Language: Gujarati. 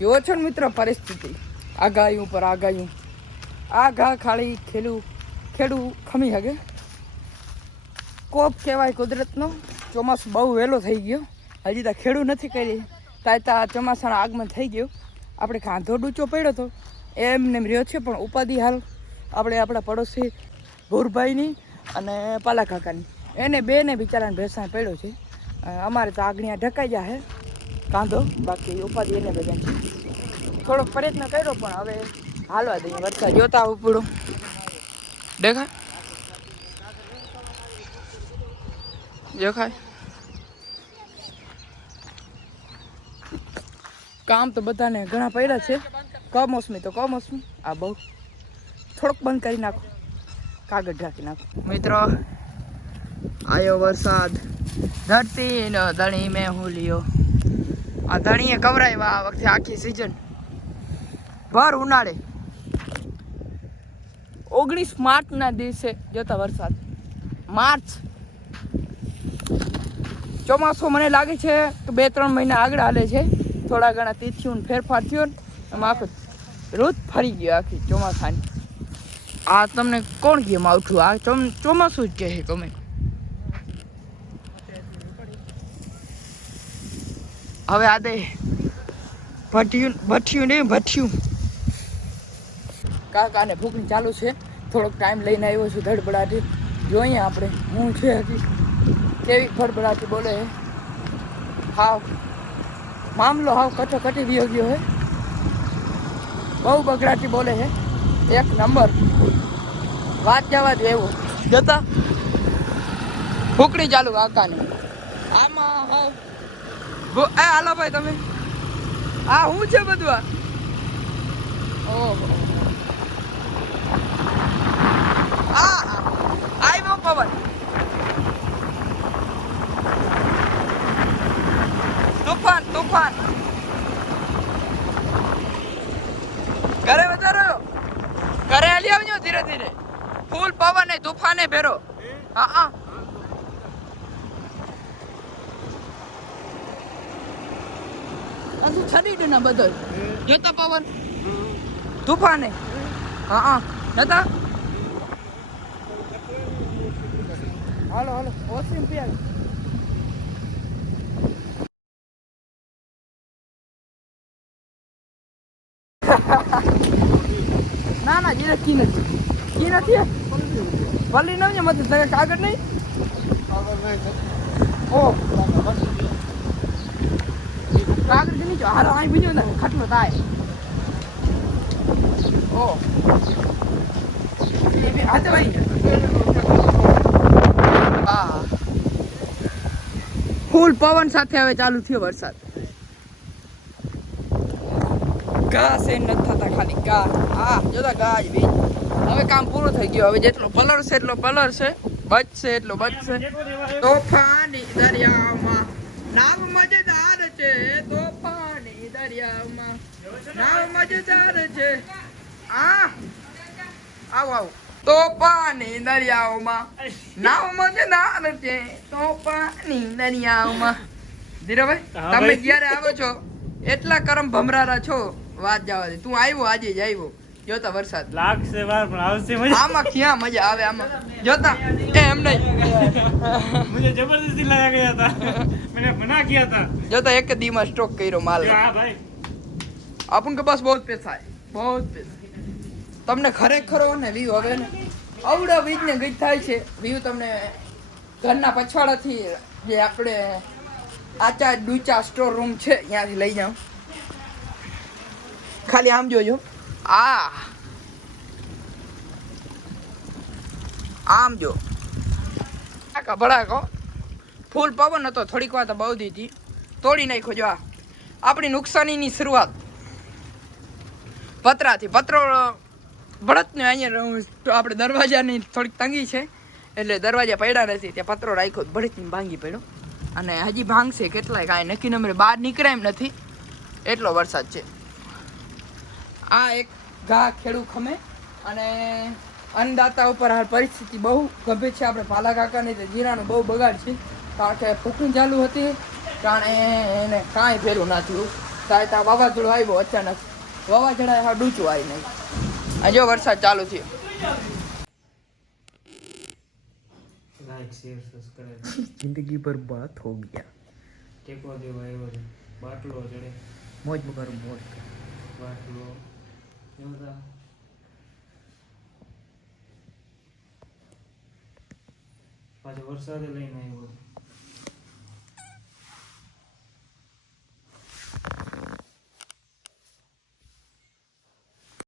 જો છો ને મિત્રો પરિસ્થિતિ આગાહી ઉપર આગાહી આ ઘા ખાલી ખેડૂ ખમી હગે કોપ કહેવાય કુદરતનો ચોમાસું બહુ વહેલો થઈ ગયો હજી તો ખેડૂ નથી કરી તાતા ચોમાસાનું આગમન થઈ ગયું આપણે કાંધો ડૂચો પડ્યો હતો એમને રહ્યો છે પણ ઉપાધિ હાલ આપણે આપણા પડોશી ભૂરભાઈની અને પાલા કાકાની એને બેને બિચારાને ભેંસાણ પડ્યો છે અમારે તો આગળિયા ઢકાઈ જાય કાંધો બાકી ઉપાધિ એને બધા છે થોડોક પ્રયત્ન કર્યો પણ હવે હાલવા દઈએ વરસાદ જોતા આવું પૂરો દેખાય દેખાય કામ તો બધાને ઘણા પડ્યા છે કમોસમી તો કમોસમી આ બહુ થોડોક બંધ કરી નાખો કાગળ ઢાંકી નાખો મિત્રો આયો વરસાદ ધરતી નો ધણી મેં હું લ્યો આ ધણીએ કવરાય આ વખતે આખી સિઝન ભર ઉનાળે 19 માર્ચના દિવસે જોતા વરસાદ માર્ચ ચોમાસું મને લાગે છે કે 2-3 મહિના આગળ હાલે છે થોડા ઘણા તિથિયું ફેરફાર થયો ને એમાં આખું રોજ ફરી ગયો આખી ચોમાસાની આ તમને કોણ કહે માવઠું આ ચોમાસું જ કહે ગમે હવે આ દે ભઠ્યું કાકાને ભૂખની ચાલુ છે થોડોક ટાઈમ લઈને આવ્યો છું ધડબડાટી જોઈએ આપણે હું છે હજી કેવી ફડબડાટી બોલે હે હાવ મામલો હાવ કટોકટી ગયો હે બહુ બગડાટી બોલે હે એક નંબર વાત જવા દે એવો જતા ભૂખની ચાલુ કાકાને આમાં હાવ એ હાલો ભાઈ તમે આ હું છે બધું આ ઓહો આવ્યો પવન તુફાન ઘરે વધારો ઘરે હાલી આવજો ધીરે ધીરે ફૂલ પવન એ તુફાને ભેરો હા તું છડી ના બદલ જોતા પવન તુફાને હા નતા હાલો ઓસીમ પી ના જીરે કી નથી પલ્લી નવ મત કાગળ નહીં ઓ કાગળ નહીં જો હારો અહીં બીજો ને ખટલો થાય ઓ હાથે ભાઈ હા ફૂલ પવન સાથે હવે ચાલુ થયો વરસાદ ઘાસ એ નથી થતા ખાલી ઘા હા જોતા ઘા જ બીજ હવે કામ પૂરું થઈ ગયું હવે જેટલો પલર છે એટલો પલર છે બચશે એટલો બચશે તોફાની દરિયામાં નાવ મજેદાર છે તોફાની દરિયામાં નાવ મજેદાર છે આવો તોફાની દરિયાઓમાં નાવ મજેદાર છે તોફાની દરિયાઓમાં ધીરાભાઈ તમે જ્યારે આવો છો એટલા કરમ ભમરારા છો વાત જવા દે તું આવ્યો આજે જ આવ્યો જોતા વરસાદ લાગશે વાર પણ આવશે મજા આમાં ક્યાં મજા આવે આમાં જોતા એમ નહીં मुझे जबरदस्ती लाया गया था मैंने मना किया था જોતા એક દી માં સ્ટોક કર્યો માલ हां भाई આપણ કે બસ બહુ પૈસા હે બહુ પૈસા તમને ખરેખર ને વ્યૂ હવે ને આવડા વીજ ને ગઈ થાય છે વ્યૂ તમને ઘરના પછવાડાથી જે આપણે આચા ડૂચા સ્ટોર રૂમ છે ત્યાંથી લઈ જાઉં ખાલી આમ જોજો આમ જો કાકા ભડાકો ફૂલ પવન હતો થોડીક વાર તો બહુ દીધી તોડી નાખ્યો જો આ આપણી નુકસાનીની શરૂઆત પતરાથી પતરો ભડતને અહીંયા આપણે દરવાજાની થોડીક તંગી છે એટલે દરવાજા પડ્યા નથી ત્યાં પતરો રાખ્યો ભડતની ભાંગી પડ્યો અને હજી ભાંગશે કેટલાય કાંઈ નક્કી નંબરે બહાર નીકળે એમ નથી એટલો વરસાદ છે આ એક ઘા ખેડૂ ખમે અને અન્નદાતા ઉપર હાલ પરિસ્થિતિ બહુ ગંભીર છે આપણે પાલા કાકાને જીરાનું બહુ બગાડ છે કારણ કે ફૂકણી ચાલુ હતી કારણ એને કાંઈ ફેરું ના થયું તારે ત્યાં વાવાઝોડું આવ્યું અચાનક વાવાઝોડા હા ડૂચું આવી નહીં આ જો વરસાદ ચાલુ થયો લાઈક શેર સબસ્ક્રાઇબ જિંદગી બરબાદ હો ગયા ટેકો દેવો આવ્યો છે બાટલો ચડે મોજ મગર મોજ બાટલો જોતા પાછો વરસાદે લઈને આવ્યો